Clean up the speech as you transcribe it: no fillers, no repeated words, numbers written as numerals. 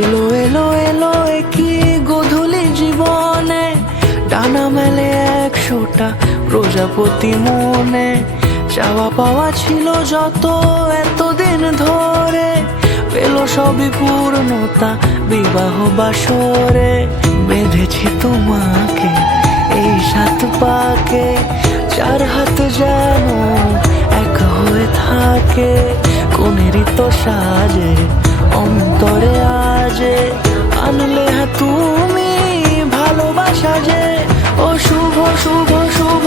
এলো এলো এলো একই গধূলি জীবনে, ডানা মেলে 100টা প্রজাপতি মনে। চাওয়া পাওয়া ছিল যত এতদিন ধরে, পেলো সবই পূর্ণতা বিবাহ বাসরে। বেঁধেছি তোমাকে এই 7 পাকে, 4 হাত যেন এক হয়ে থাকে। কোনেরই তো সাজে অন্তরে আজে, আনলে হ্যাঁ তুমি ভালোবাসা যে। ও শুভ শুভ শুভ